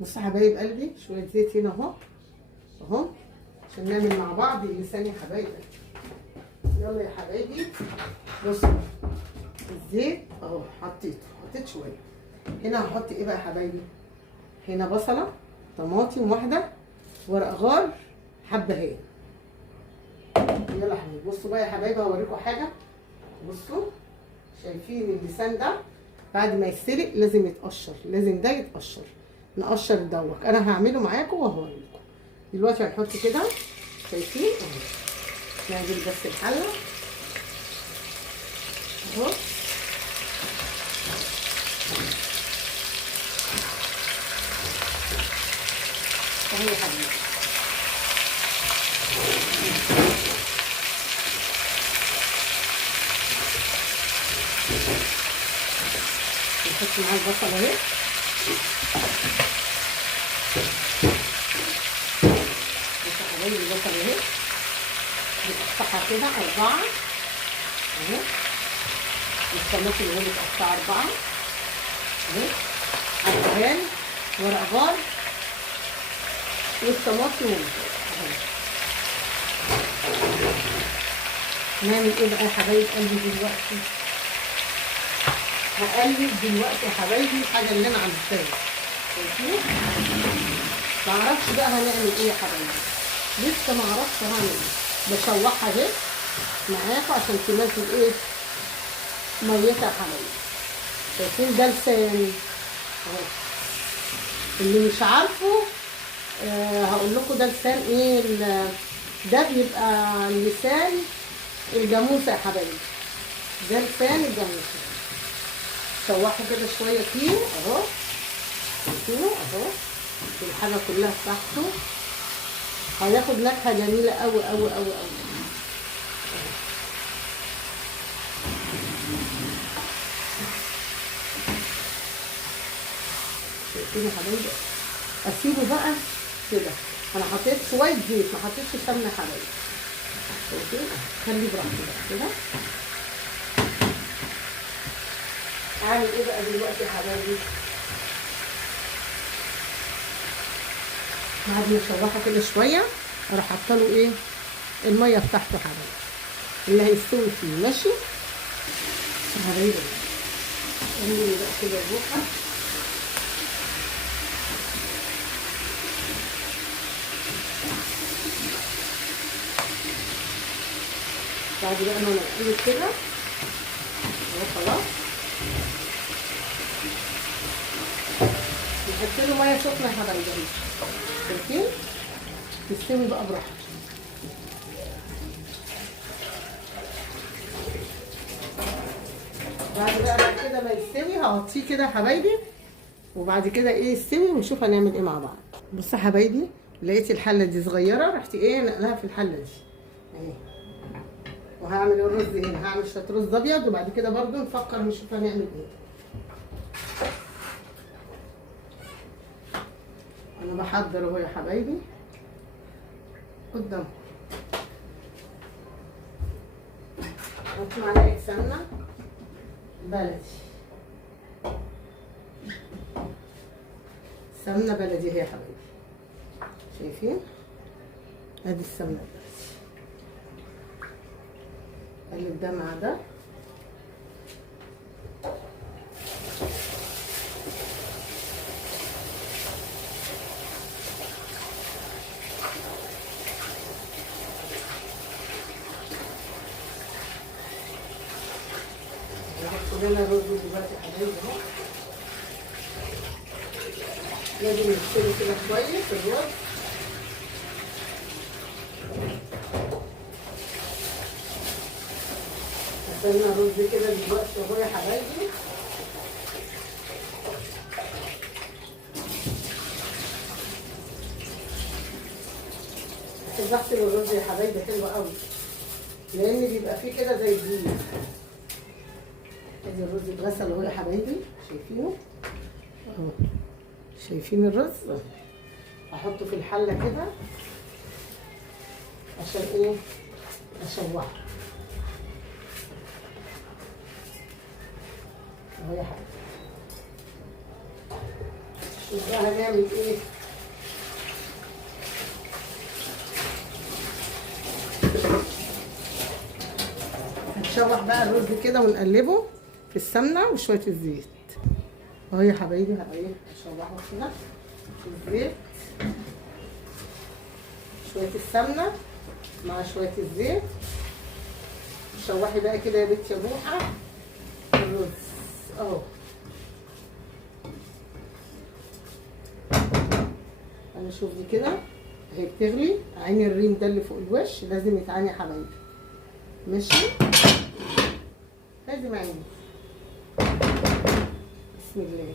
بصوا يا حبايب قلبي، شويه زيت هنا اهو اهو عشان نعمل مع بعض اللسان يا حبايبي. يلا يا حبايبي بصوا الزيت اهو حطيت شويه. هنا هحط ايه بقى يا حبايبي؟ هنا بصله، طماطم واحده، ورق غار، حبهان. يلا يا حبايبي بصوا بقى يا حبايبي هوريكم حاجه. بصوا شايفين اللسان ده بعد ما يتسلق لازم يتقشر، لازم ده يتقشر، نقشر دوت. انا هعمله معاكم وهوريكم. دلوقتي هنحط كده شايفين اهو، نعمل بس الحله اهو اهو يا حبيبي. نحط معاه البصل اهي. بصوا يا حبايبي البصل اهي بتقطعها كده 4 اهي، والطماطم اللي هي بتقطعها 4 اهي، حبهان، ورق غار، والطماطم اهي. نعمل ايه بقى يا حبايب قلبي دلوقتي؟ هقلب دلوقتي يا حبايبي الحاجه اللي انا عملتها. شايفين؟ معرفش بقى هنعمل ايه يا حبايبي، لسه معرفش هعمل ايه. بشوحها اهي معاكم عشان تنزل ايه ميتها يا حبايبي. شايفين ده لسان اهو. اللي مش عارفه هقول لكم ده لسان ايه. ده بيبقى لسان الجاموسه يا حبايبي، ده لسان الجاموسه. شوحوا كده شويه فيه اهو، شايفينه اهو، الحاجه كلها بتاعته هياخد نكهه جميله قوي قوي قوي قوي. شايفين يا حبايبي؟ اسيبه بقى كده. انا حطيت شويه زيت ما حطيتش سمنه يا حبايبي. شايفين؟ خليه براحته بقى كده. اعمل ايه بقى دلوقتي يا حبايبي؟ بعد ما اشوحه كده شويه اروح حاطه له ايه الميه بتاعته يا حبايبي اللي هيستوي فيه. ماشي يا حبايبي؟ اعملي بقى كده البقه. بعد بقى ما نقلب كده اهو خلاص، نحط له ميه سخنه يا حبايبي. شايفين؟ تستوي بقى براحته. بعد بقى كده ما يستوي هغطيه كده يا حبايبي، وبعد كده ايه يستوي ونشوف هنعمل ايه مع بعض. بصوا يا حبايبي لقيت الحله دي صغيره، رحت ايه نقلها في الحله دي اهي. وهعمل الرز هنا، هعمل شويه رز ابيض وبعد كده برضو نفكر نشوف هنعمل ايه. انا بحضر اهو يا حبايبي قدام. نحط معلقه سمنه بلدي، سمنه بلدي اهي يا حبايبي. شايفين؟ ادي السمنه البلدي. قلب ده مع ده. هنحط لنا رز دلوقتي يا حبايبي اهو. لازم نغسله كده كويس الرز. غسلنا الرز كده دلوقتي اهو يا حبايبي. بغسل الرز يا حبايبي حلو قوي لان بيبقى فيه كده زي الدقيق. ادي الرز اتغسل اهو يا حبايبي، شايفينه اهو. شايفين الرز؟ هحطه في الحله كده عشان ايه اشوحه اهو يا حبايبي. يبقى هنعمل ايه؟ هنشوح بقى الرز كده ونقلبه في السمنه وشويه الزيت اهو يا حبايبي. هشوحه كده في الزيت، شويه السمنه مع شويه الزيت. شوحي بقى كده يا بنت يا بوحه الرز اهو. انا شوف دي كده هي بتغلي، عين الريم ده اللي فوق الوش لازم يتعاني يا حبايبي، ماشي؟ لازم عيني. بسم الله.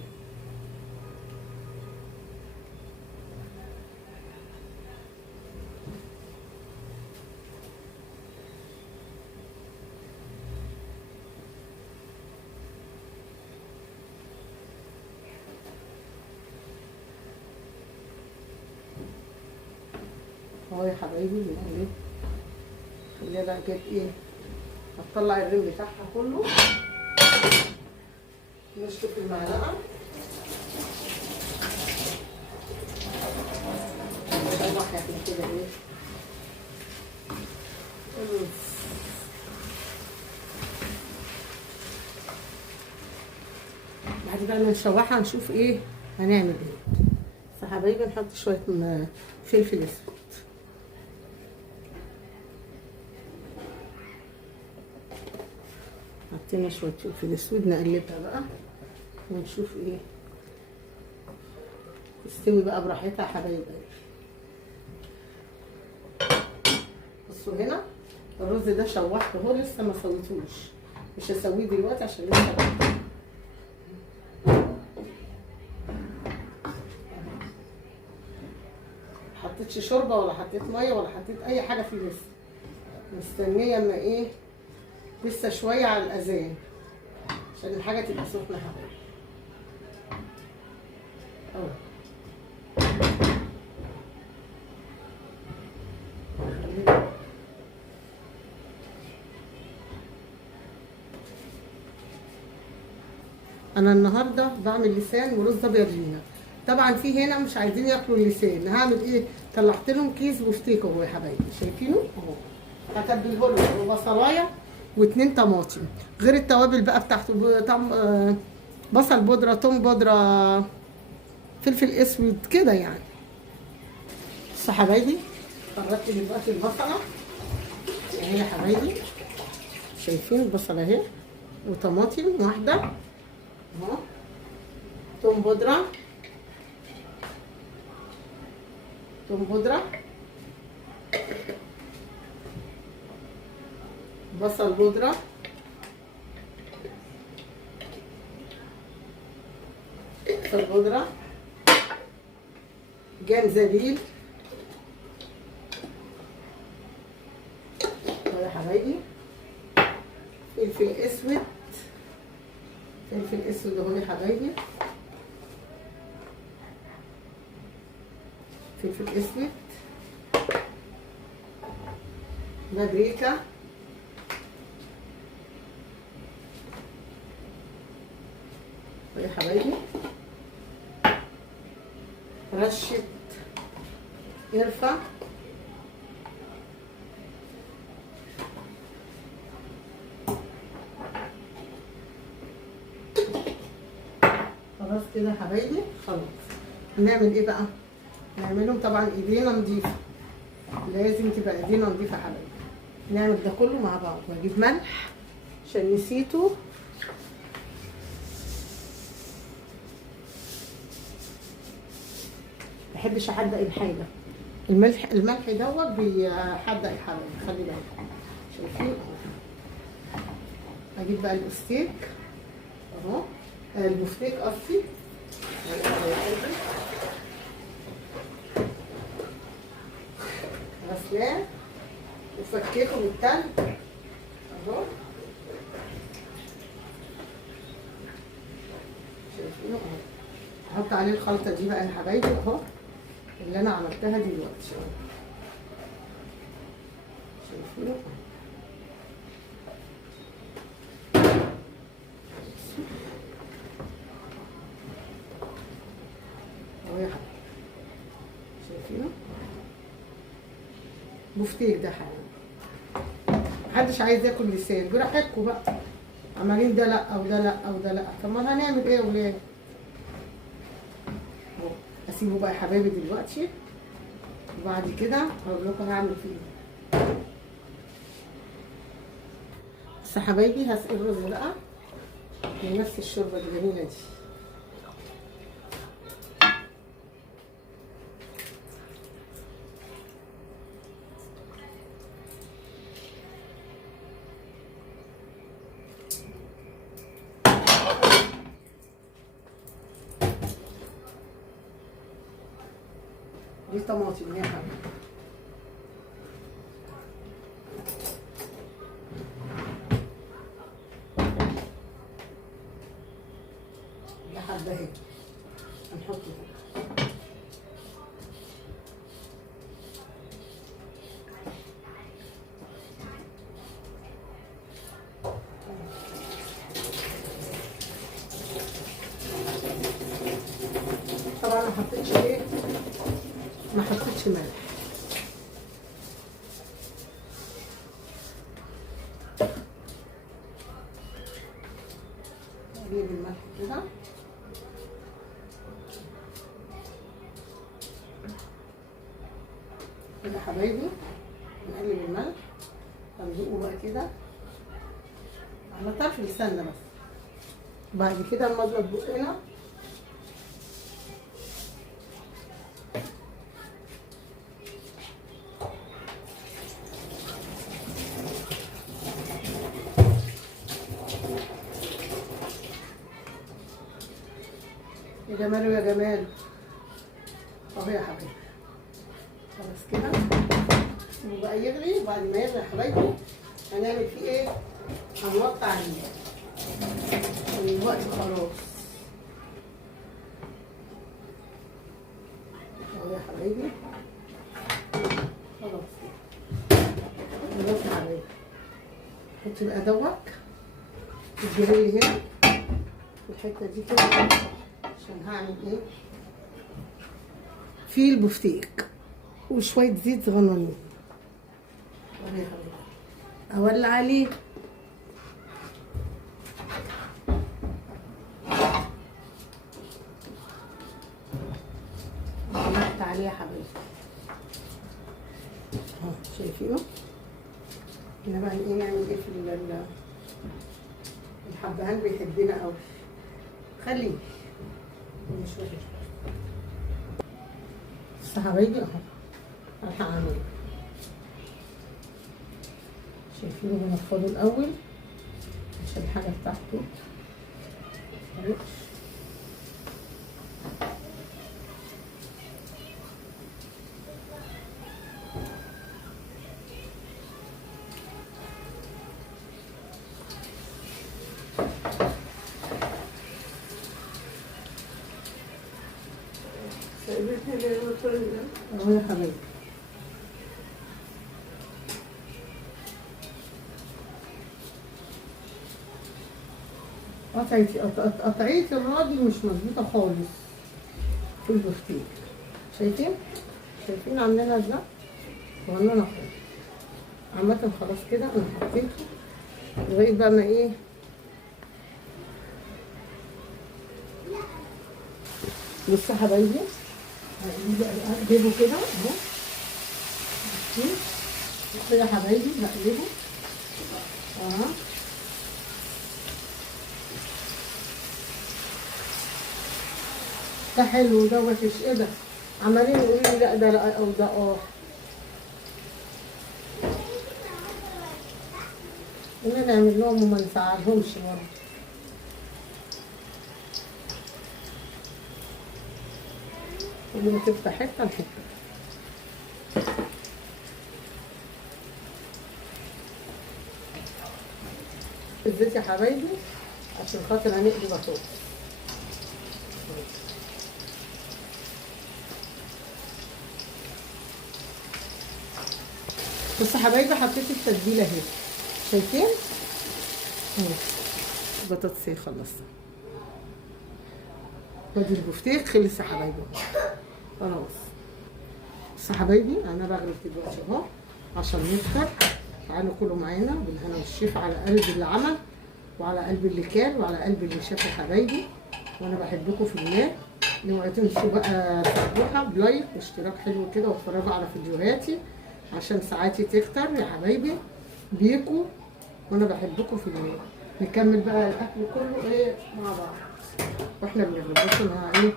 اهو يا حبايبي بنقلب. خليها بقى كده ايه، هتطلع الريم بتاعها كله. نشطف المعلقه نشوح يعني كده ايه الرز. بعد بقى ما نشوحها نشوف ايه هنعمل ايه. بس يا حبايبي نحط شويه فلفل اسود. حطينا شويه فلفل اسود، نقلبها بقى ونشوف ايه تستوي بقى براحتها يا حبايبي. بصوا هنا الرز ده شوحته اهو، لسه ما سويتوش، مش هسويه دلوقتي عشان لسه بقى. حطيتش شوربه ولا حطيت ميه ولا حطيت اي حاجه فيه، لسه مستنيه اما ايه لسه شويه على الاذان عشان الحاجه تبقى سخنه حبايبي اهو. انا النهارده بعمل لسان ورز ابيض لينا. طبعا في هنا مش عايزين ياكلوا اللسان، هعمل ايه؟ طلعت لهم كيس بفتيك اهو يا حبايبي، شايفينه اهو. هتبله لهم بصلايه واتنين طماطم، غير التوابل بقى بتاعته، بصل بودره، توم بودره، فلفل اسود كده يعني. بصوا يا حبايبي قربت دلوقتي البصله اهي يا حبايبي، شايفين البصله اهي وطماطم واحده اهو، توم بودره، توم بودره، بصل بودره، بصل بودره، جنزبيل يا حبايبي، فلفل اسود، فلفل اسود اهو يا حبايبي، فلفل اسود، بابريكا، يا حبايبي، رشة قرفة، خلاص كده يا حبايبي. خلاص هنعمل ايه بقى؟ نعملهم طبعا ايدينا نضيفه، لازم تبقى ايدينا نضيفه يا حبايبي. نعمل ده كله مع بعض، واجيب ملح عشان نسيته، محبش احدق الحاجه. الملح دوت بيحدق الحبايب، خلي بالك. شايفين؟ اجيب بقى البفتيك اهو، البفتيك قصدي، غسلاه وفكيته بالتلج اهو، شايفينه اهو. احط عليه الخلطه دي بقى يا حبايبي اهو اللي انا عملتها دلوقتي، شايفينه. اهو يا حبيبي، شايفينه بفتيك ده حبيبي. محدش عايز ياكل لسان، براحتكم بقى، عمالين ده لا وده لا وده لا. طب ما هنعمل ايه يا ولاد؟ اهو اسيبه بقى يا حبايبي دلوقتي، وبعد كده هقول لكم هعمل فيه ايه. بس يا حبايبي هسقي الرز بقى بنفس الشوربه الجميله دي. دي طماطم يا حبيبي، دي حبه اهي هنحط هنا. طبعا ما حطيتش ايه، ما حطيتش ملح. نجيب الملح كده، كده حبايبي نقلب الملح، هندوقه بقى كده على طرف لساننا بس. بعد كده نمضغ بقنا يا جمال ويا جمال. اهو يا حبايبي خلاص كده، سيبه بقى يغلي. وبعد ما يغلي يا حبايبي هنعمل فيه ايه؟ هنوطي عليه الوقت خلاص. اهو يا حبايبي خلاص خلاص يا حبايبي. حطي بقى دوك الجريل هنا في الحته دي كده، عشان هعمل ايه في البفتيك وشويه زيت صغننين. اهو يا حبايبي اولع عليه. ولعت عليه يا حبايبي اهو، شايفينه. هنا بقى ايه نعمل ايه في الحبهان بيحبنا قوي، خليه مش وحش. بس يا حبايبي اهو راح اعمل، شايفينه بنفضه الاول عشان الحاجه بتاعته متحرقش. اهو يا حبايبي قطعية الراجل مش مظبوطة خالص في البفتيك. شايفين عاملينها ازاي؟ صغننة خالص. عامة خلاص كده انا حطيته لغاية بقى ما ايه، بصوا يا حبايبي هقلبه كده اهو كده يا حبايبي، هقلبه اهو. ده حلو ده وحش، ايه ده؟ عمالين يقولوا لي لا ده لا او ده قلنا نعمل لهم وما نزعلهمش برضه. كل ما تفتح حته نحطها الزيت يا حبايبي عشان خاطر هنقلي بطاطس. بصوا يا حبايبي حطيت التتبيله اهي، شايفين اهو البطاطس خلصت. وادي البفتيك خلص يا حبايبي. بس يا حبايبي انا بغرف دلوقتي اهو عشان نفطر. تعالوا كلوا معانا بالهنا والشفا على قلب اللي عمل وعلى قلب اللي كان وعلى قلب اللي شاف يا حبايبي. وانا بحبكم في الله. اوعوا تنسوا بقى تتابعوها بلايك واشتراك حلو كده واتفرجوا على فيديوهاتي عشان ساعاتي تكتر يا حبايبي بيكوا. وانا بحبكم في الله. نكمل بقى الاكل كله ايه مع بعض واحنا بنغرب. بصوا انا ايه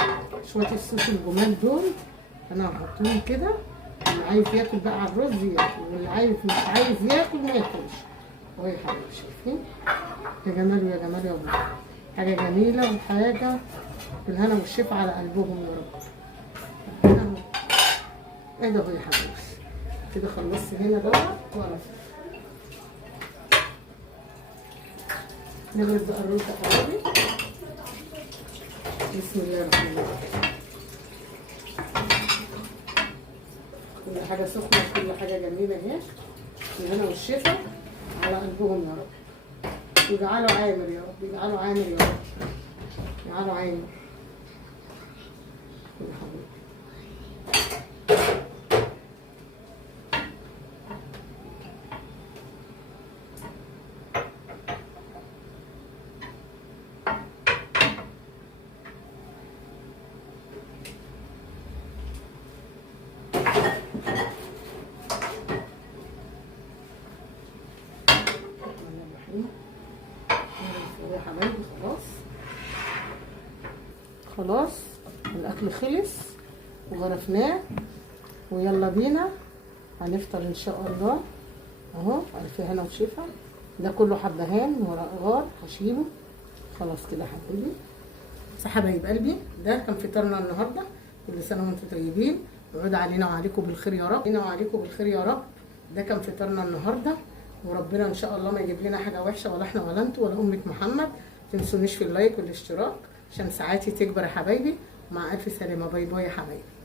شويه الصوص الجمال دول انا هحطهم كده. اللي عايز ياكل بقى على الرز ياكل واللي مش عايز ياكل ما ياكلش. اهو يا حبايبي شايفين يا جمال يا جمال يا ابو حاجه جميله وحاجه بالهنا والشفا على قلبهم يا رب. ايه ده يا حبايبي كده خلصت هنا دوت وانا نغرب بقى الرز يا حبايبي. بسم الله الرحمن الرحيم. كل حاجه سخنه وكل حاجه جميله اهي بالهنا والشفا على قلبهم يا رب. يجعلوا عامر يا رب يجعلوا عامر يا رب يجعلوا عامر يا حبيبي. يا حبايبي خلاص الاكل خلص وغرفناه ويلا بينا هنفطر ان شاء الله اهو. الف هنا وشفا. ده كله حبهان ورق غار هشيله خلاص كده يا حبايبي. بس حبايب قلبي ده كان فطارنا النهارده. كل سنه وانتم طيبين ويعود علينا وعليكم بالخير يا رب. علينا وعليكم بالخير يا رب. ده كان فطارنا النهارده وربنا ان شاء الله ما يجيب لنا حاجه وحشه ولا احنا ولا انتوا ولا امه محمد. تنسونيش في اللايك والاشتراك عشان ساعاتي تكبر يا حبايبي. مع الف سلامه. باي باي يا حبايبي.